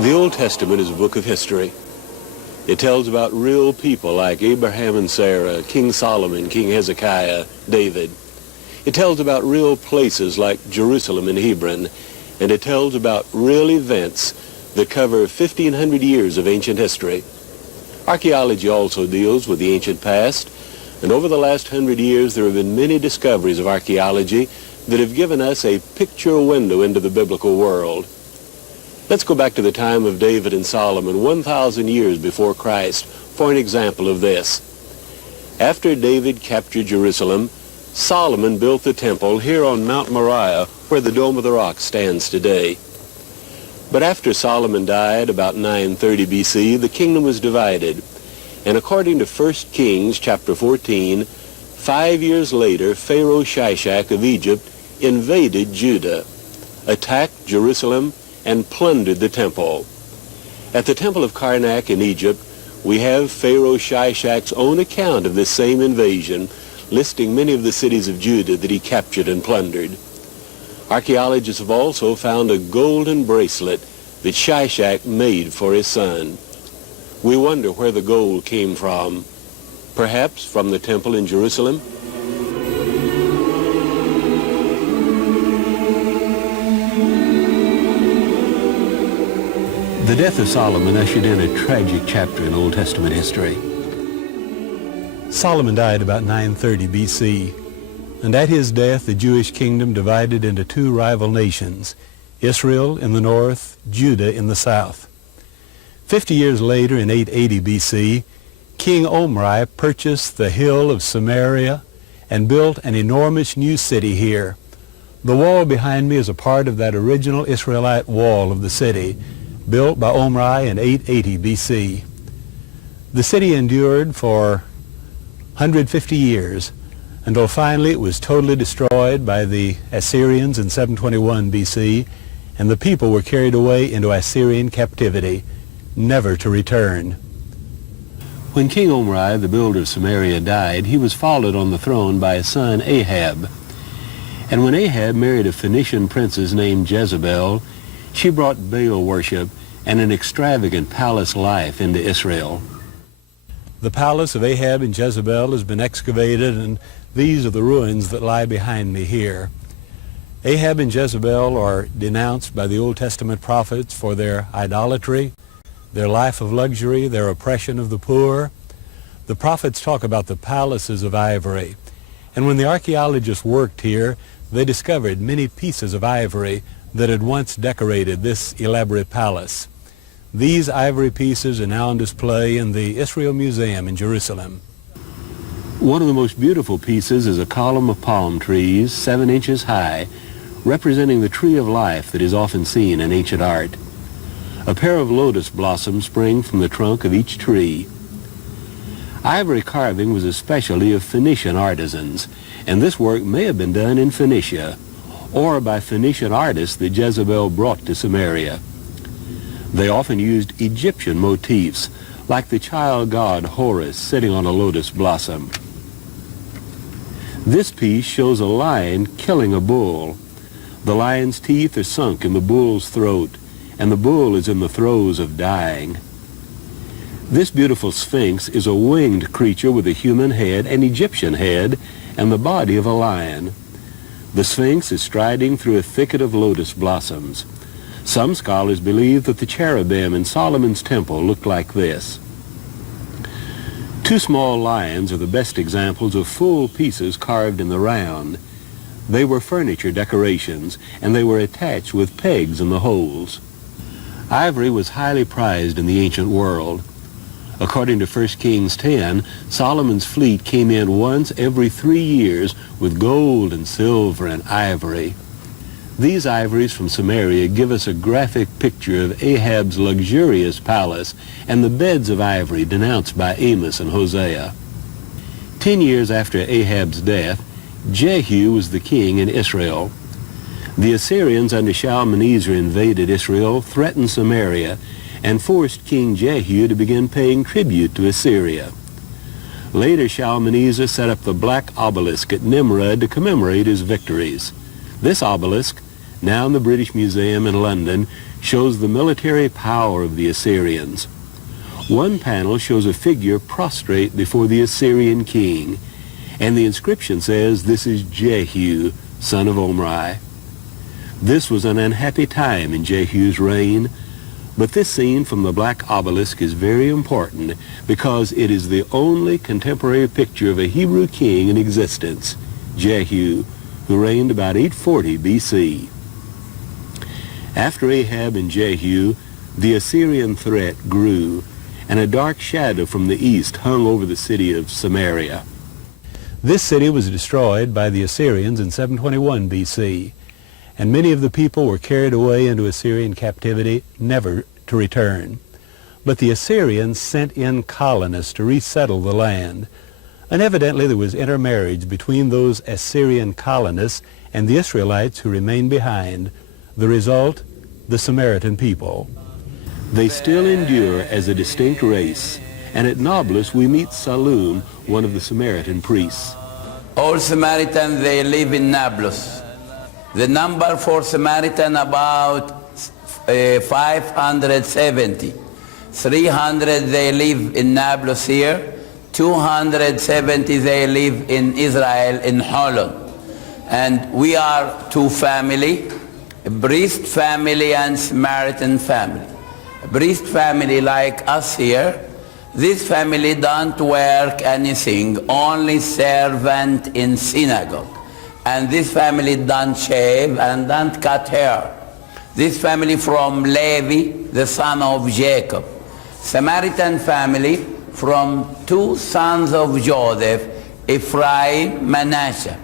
The Old Testament is a book of history. It tells about real people like Abraham and Sarah, King Solomon, King Hezekiah, David. It tells about real places like Jerusalem and Hebron, and it tells about real events that cover 1,500 years of ancient history. Archaeology also deals with the ancient past, and over the last 100 years there have been many discoveries of archaeology that have given us a picture window into the biblical world. Let's go back to the time of David and Solomon, 1,000 years before Christ, for an example of this. After David captured Jerusalem, Solomon built the temple here on Mount Moriah, where the Dome of the Rock stands today. But after Solomon died, about 930 BC, the kingdom was divided. And according to 1 Kings chapter 14, 5 years later, Pharaoh Shishak of Egypt invaded Judah, attacked Jerusalem, and plundered the temple. At the temple of Karnak in Egypt, we have Pharaoh Shishak's own account of this same invasion, listing many of the cities of Judah that he captured and plundered. Archaeologists have also found a golden bracelet that Shishak made for his son. We wonder where the gold came from. Perhaps from the temple in Jerusalem? The death of Solomon ushered in a tragic chapter in Old Testament history. Solomon died about 930 BC, and at his death the Jewish kingdom divided into two rival nations, Israel in the north, Judah in the south. 50 years later, in 880 BC, King Omri purchased the hill of Samaria and built an enormous new city here. The wall behind me is a part of that original Israelite wall of the city, built by Omri in 880 BC. The city endured for 150 years until finally it was totally destroyed by the Assyrians in 721 BC, and the people were carried away into Assyrian captivity, never to return. When King Omri, the builder of Samaria, died, he was followed on the throne by his son Ahab. And when Ahab married a Phoenician princess named Jezebel, she brought Baal worship and an extravagant palace life into Israel. The palace of Ahab and Jezebel has been excavated, and these are the ruins that lie behind me here. Ahab and Jezebel are denounced by the Old Testament prophets for their idolatry, their life of luxury, their oppression of the poor. The prophets talk about the palaces of ivory. And when the archaeologists worked here, they discovered many pieces of ivory that had once decorated this elaborate palace. These ivory pieces are now on display in the Israel Museum in Jerusalem. One of the most beautiful pieces is a column of palm trees, 7 inches high, representing the tree of life that is often seen in ancient art. A pair of lotus blossoms spring from the trunk of each tree. Ivory carving was a specialty of Phoenician artisans, and this work may have been done in Phoenicia, or by Phoenician artists that Jezebel brought to Samaria. They often used Egyptian motifs, like the child god Horus sitting on a lotus blossom. This piece shows a lion killing a bull. The lion's teeth are sunk in the bull's throat, and the bull is in the throes of dying. This beautiful sphinx is a winged creature with a human head, an Egyptian head, and the body of a lion. The Sphinx is striding through a thicket of lotus blossoms. Some scholars believe that the cherubim in Solomon's temple looked like this. 2 small lions are the best examples of full pieces carved in the round. They were furniture decorations, and they were attached with pegs in the holes. Ivory was highly prized in the ancient world. According to 1 Kings 10, Solomon's fleet came in once every 3 years with gold and silver and ivory. These ivories from Samaria give us a graphic picture of Ahab's luxurious palace and the beds of ivory denounced by Amos and Hosea. 10 years after Ahab's death, Jehu was the king in Israel. The Assyrians under Shalmaneser invaded Israel, threatened Samaria, and forced King Jehu to begin paying tribute to Assyria. Later, Shalmaneser set up the Black Obelisk at Nimrud to commemorate his victories. This obelisk, now in the British Museum in London, shows the military power of the Assyrians. One panel shows a figure prostrate before the Assyrian king, and the inscription says this is Jehu, son of Omri. This was an unhappy time in Jehu's reign, but this scene from the black obelisk is very important because it is the only contemporary picture of a Hebrew king in existence, Jehu, who reigned about 840 BC. After Ahab and Jehu, the Assyrian threat grew, and a dark shadow from the east hung over the city of Samaria. This city was destroyed by the Assyrians in 721 BC, and many of the people were carried away into Assyrian captivity, never to return. But the Assyrians sent in colonists to resettle the land, and evidently there was intermarriage between those Assyrian colonists and the Israelites who remained behind. The result, the Samaritan people. They still endure as a distinct race, and at Nablus we meet Salum, one of the Samaritan priests. All Samaritans, they live in Nablus. The number for Samaritan about 570. 300 they live in Nablus here. 270 they live in Israel, in Holland. And we are two family, a priest family and Samaritan family. A priest family like us here, this family don't work anything, only servant in synagogue. And this family don't shave and don't cut hair. This family from Levi, the son of Jacob. Samaritan family from two sons of Joseph, Ephraim, Manasseh.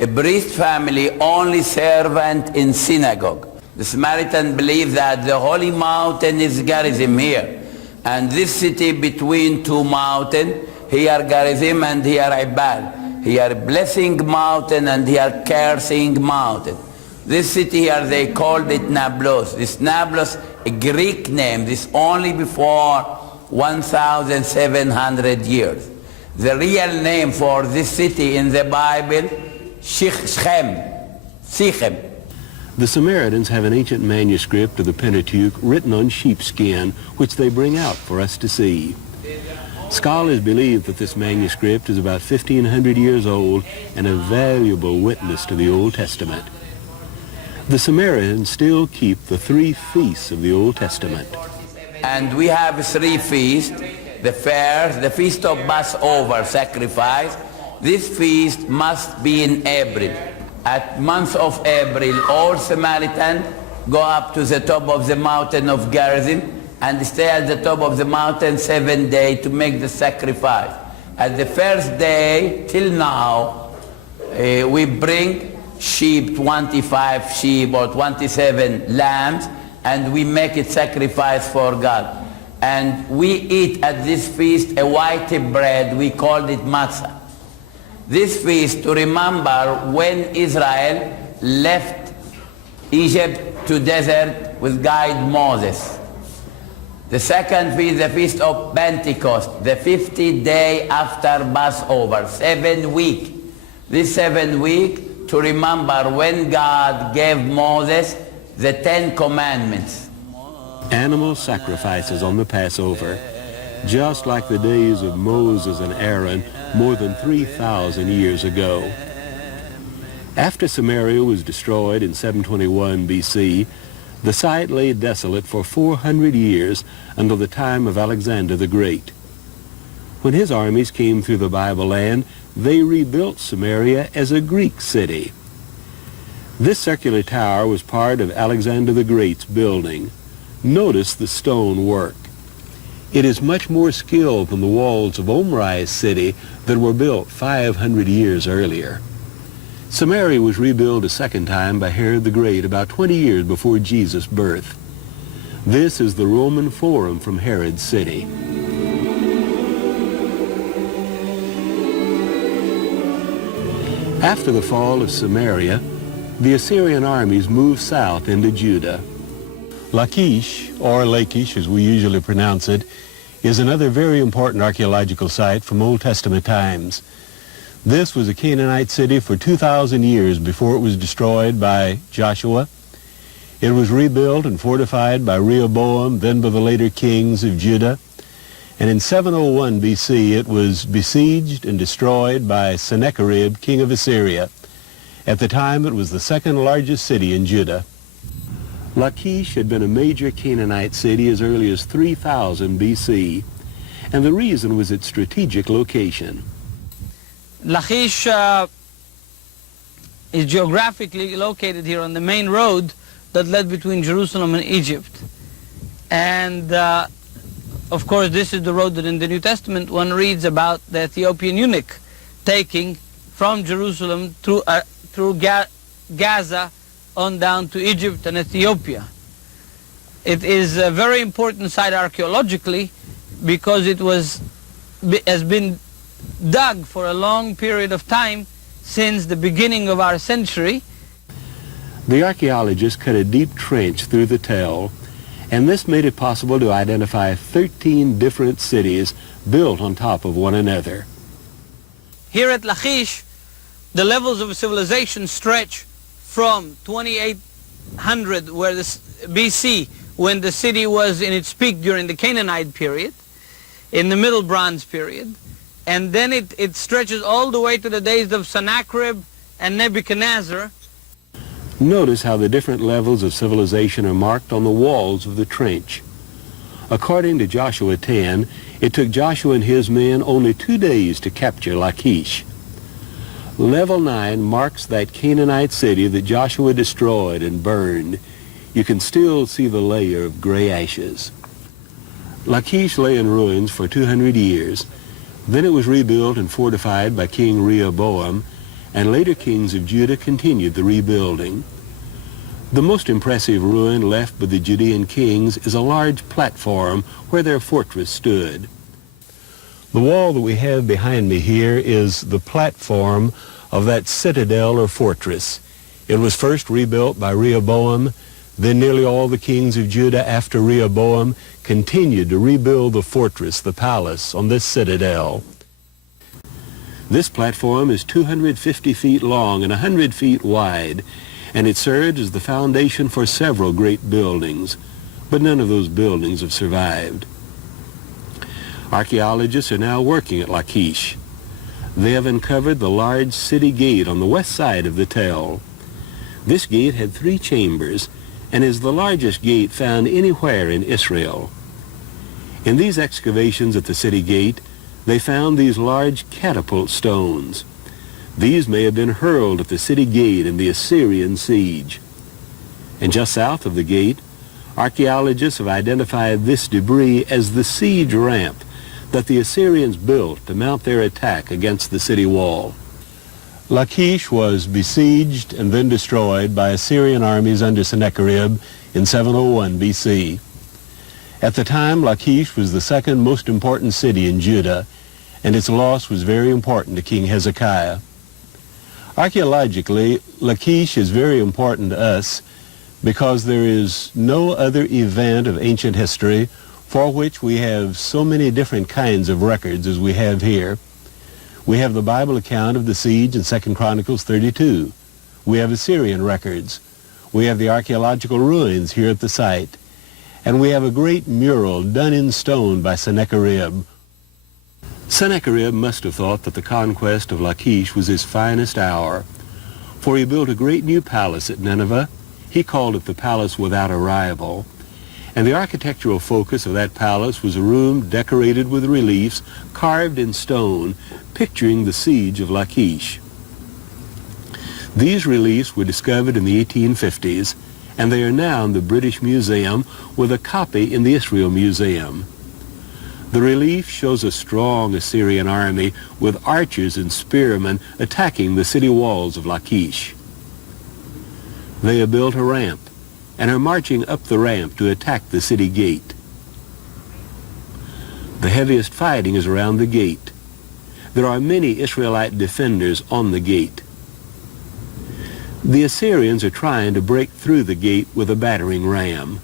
A priest family, only servant in synagogue. The Samaritan believe that the holy mountain is Gerizim here. And this city between two mountains, here Gerizim and here Ibal. Here blessing mountain and here cursing mountain. This city here, they called it Nablus. This Nablus, a Greek name, this only before 1,700 years. The real name for this city in the Bible, Shechem. The Samaritans have an ancient manuscript of the Pentateuch written on sheepskin, which they bring out for us to see. Scholars believe that this manuscript is about 1,500 years old and a valuable witness to the Old Testament. The Samaritans still keep the 3 feasts of the Old Testament. And we have 3 feasts. The first, the feast of Passover sacrifice. This feast must be in April. At month of April, all Samaritans go up to the top of the mountain of Gerizim and stay at the top of the mountain 7 days to make the sacrifice. At the first day, till now, we bring sheep, 25 sheep or 27 lambs, and we make it sacrifice for God. And we eat at this feast a white bread, we called it matzah. This feast to remember when Israel left Egypt to desert with guide Moses. The second feast, the feast of Pentecost, the 50th day after Passover, 7 weeks. This 7 weeks to remember when God gave Moses the 10 commandments. Animal sacrifices on the Passover, just like the days of Moses and Aaron more than 3,000 years ago. After Samaria was destroyed in 721 BC, the site lay desolate for 400 years until the time of Alexander the Great. When his armies came through the Bible land, they rebuilt Samaria as a Greek city. This circular tower was part of Alexander the Great's building. Notice the stone work. It is much more skilled than the walls of Omri's city that were built 500 years earlier. Samaria was rebuilt a second time by Herod the Great about 20 years before Jesus' birth. This is the Roman Forum from Herod's city. After the fall of Samaria, the Assyrian armies moved south into Judah. Lachish, or Lachish as we usually pronounce it, is another very important archaeological site from Old Testament times. This was a Canaanite city for 2,000 years before it was destroyed by Joshua. It was rebuilt and fortified by Rehoboam, then by the later kings of Judah. And in 701 BC, it was besieged and destroyed by Sennacherib, king of Assyria. At the time, it was the second largest city in Judah. Lachish had been a major Canaanite city as early as 3000 BC, and the reason was its strategic location. Lachish is geographically located here on the main road that led between Jerusalem and Egypt. And of course, this is the road that in the New Testament one reads about the Ethiopian eunuch taking from Jerusalem through Gaza on down to Egypt and Ethiopia. It is a very important site archaeologically because it has been dug for a long period of time since the beginning of our century. The archaeologists cut a deep trench through the tell, and this made it possible to identify 13 different cities built on top of one another. Here at Lachish, the levels of civilization stretch from 2800 BC, when the city was in its peak during the Canaanite period, in the Middle Bronze period, and then it stretches all the way to the days of Sennacherib and Nebuchadnezzar. Notice how the different levels of civilization are marked on the walls of the trench. According to Joshua 10, it took Joshua and his men only 2 days to capture Lachish. Level 9 marks that Canaanite city that Joshua destroyed and burned. You can still see the layer of gray ashes. Lachish lay in ruins for 200 years. Then it was rebuilt and fortified by King Rehoboam, and later kings of Judah continued the rebuilding. The most impressive ruin left by the Judean kings is a large platform where their fortress stood. The wall that we have behind me here is the platform of that citadel or fortress. It was first rebuilt by Rehoboam, then nearly all the kings of Judah after Rehoboam continued to rebuild the fortress, the palace, on this citadel. This platform is 250 feet long and 100 feet wide, and it served as the foundation for several great buildings, but none of those buildings have survived. Archaeologists are now working at Lachish. They have uncovered the large city gate on the west side of the tell. This gate had 3 chambers and is the largest gate found anywhere in Israel. In these excavations at the city gate, they found these large catapult stones. These may have been hurled at the city gate in the Assyrian siege. And just south of the gate, archaeologists have identified this debris as the siege ramp that the Assyrians built to mount their attack against the city wall. Lachish was besieged and then destroyed by Assyrian armies under Sennacherib in 701 BC. At the time, Lachish was the second most important city in Judah, and its loss was very important to King Hezekiah. Archaeologically, Lachish is very important to us because there is no other event of ancient history for which we have so many different kinds of records as we have here. We have the Bible account of the siege in 2 Chronicles 32. We have Assyrian records. We have the archaeological ruins here at the site. And we have a great mural done in stone by Sennacherib. Sennacherib must have thought that the conquest of Lachish was his finest hour, for he built a great new palace at Nineveh. He called it the Palace Without a Rival. And the architectural focus of that palace was a room decorated with reliefs carved in stone, picturing the siege of Lachish. These reliefs were discovered in the 1850s, and they are now in the British Museum with a copy in the Israel Museum. The relief shows a strong Assyrian army with archers and spearmen attacking the city walls of Lachish. They have built a ramp and are marching up the ramp to attack the city gate. The heaviest fighting is around the gate. There are many Israelite defenders on the gate. The Assyrians are trying to break through the gate with a battering ram.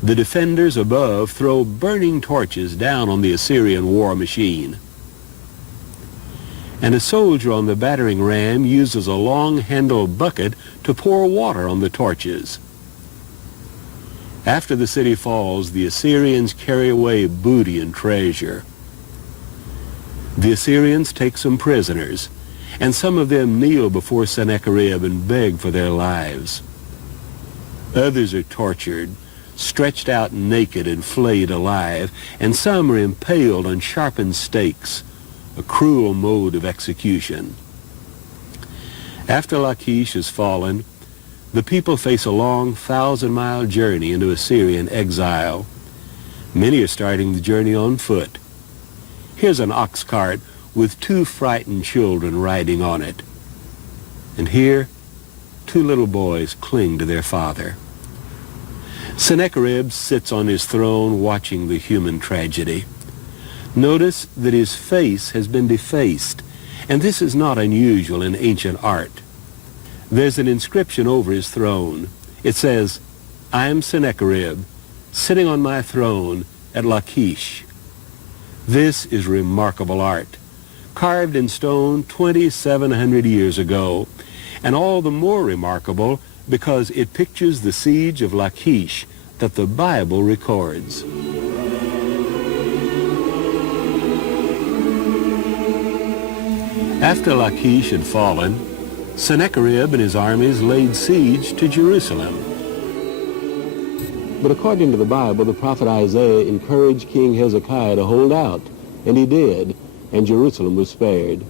The defenders above throw burning torches down on the Assyrian war machine. And a soldier on the battering ram uses a long-handled bucket to pour water on the torches. After the city falls, the Assyrians carry away booty and treasure. The Assyrians take some prisoners, and some of them kneel before Sennacherib and beg for their lives. Others are tortured, stretched out naked and flayed alive, and some are impaled on sharpened stakes, a cruel mode of execution. After Lachish has fallen, the people face a long 1,000-mile journey into Assyrian exile. Many are starting the journey on foot. Here's an ox cart with 2 frightened children riding on it. And here, 2 little boys cling to their father. Sennacherib sits on his throne watching the human tragedy. Notice that his face has been defaced, and this is not unusual in ancient art. There's an inscription over his throne. It says, "I am Sennacherib, sitting on my throne at Lachish." This is remarkable art, carved in stone 2,700 years ago, and all the more remarkable because it pictures the siege of Lachish that the Bible records. After Lachish had fallen, Sennacherib and his armies laid siege to Jerusalem. But according to the Bible, the prophet Isaiah encouraged King Hezekiah to hold out, and he did, and Jerusalem was spared.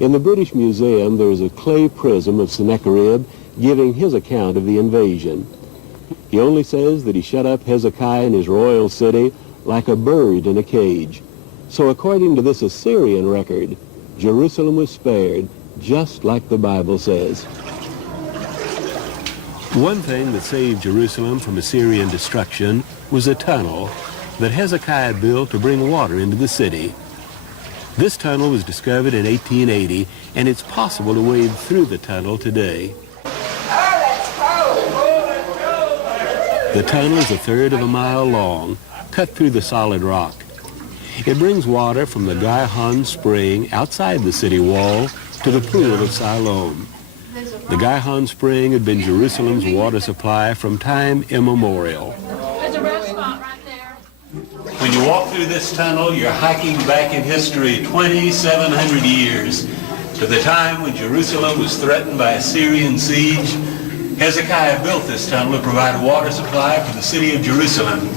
In the British Museum, there is a clay prism of Sennacherib giving his account of the invasion. He only says that he shut up Hezekiah in his royal city like a bird in a cage. So according to this Assyrian record, Jerusalem was spared, just like the Bible says. One thing that saved Jerusalem from Assyrian destruction was a tunnel that Hezekiah built to bring water into the city. This tunnel was discovered in 1880, and it's possible to wade through the tunnel today. The tunnel is 1/3 of a mile long, cut through the solid rock. It brings water from the Gihon Spring outside the city wall to the pool of Siloam. The Gihon Spring had been Jerusalem's water supply from time immemorial. There's a restaurant right there. When you walk through this tunnel, you're hiking back in history 2,700 years to the time when Jerusalem was threatened by Assyrian siege. Hezekiah built this tunnel to provide a water supply for the city of Jerusalem.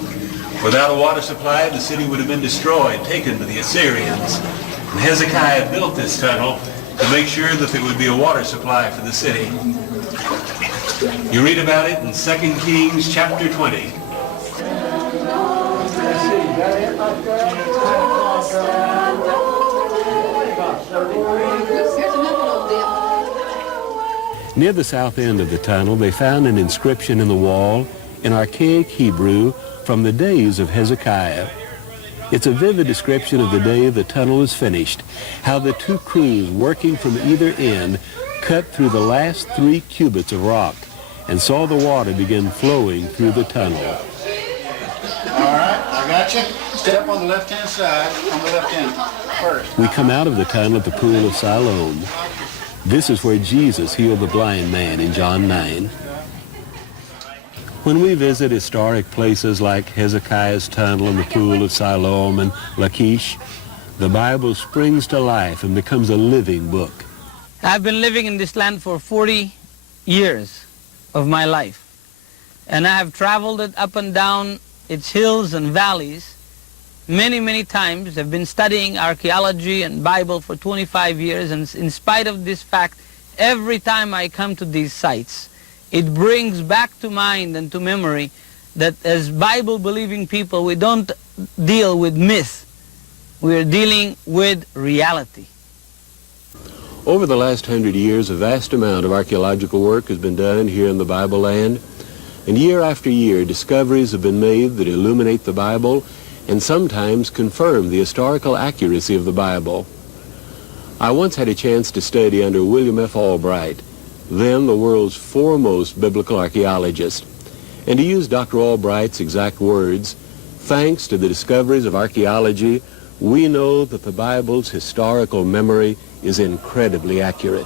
Without a water supply, the city would have been destroyed, taken to the Assyrians. And Hezekiah built this tunnel to make sure that there would be a water supply for the city. You read about it in 2 Kings chapter 20. Near the south end of the tunnel, they found an inscription in the wall in archaic Hebrew from the days of Hezekiah. It's a vivid description of the day the tunnel was finished, how the 2 crews working from either end cut through the last 3 cubits of rock and saw the water begin flowing through the tunnel. All right, I got you. Step on the left-hand side, on the left hand first. We come out of the tunnel at the pool of Siloam. This is where Jesus healed the blind man in John 9. When we visit historic places like Hezekiah's tunnel and the pool of Siloam and Lachish, the Bible springs to life and becomes a living book. I've been living in this land for 40 years of my life, and I have traveled it up and down its hills and valleys many, many times. I've been studying archaeology and Bible for 25 years, and in spite of this fact, every time I come to these sites, it brings back to mind and to memory that as Bible-believing people, we don't deal with myth. We're dealing with reality. Over the last 100 years, a vast amount of archaeological work has been done here in the Bible land, and year after year, discoveries have been made that illuminate the Bible and sometimes confirm the historical accuracy of the Bible. I once had a chance to study under William F. Albright, then the world's foremost biblical archaeologist. And to use Dr. Albright's exact words, thanks to the discoveries of archaeology, we know that the Bible's historical memory is incredibly accurate.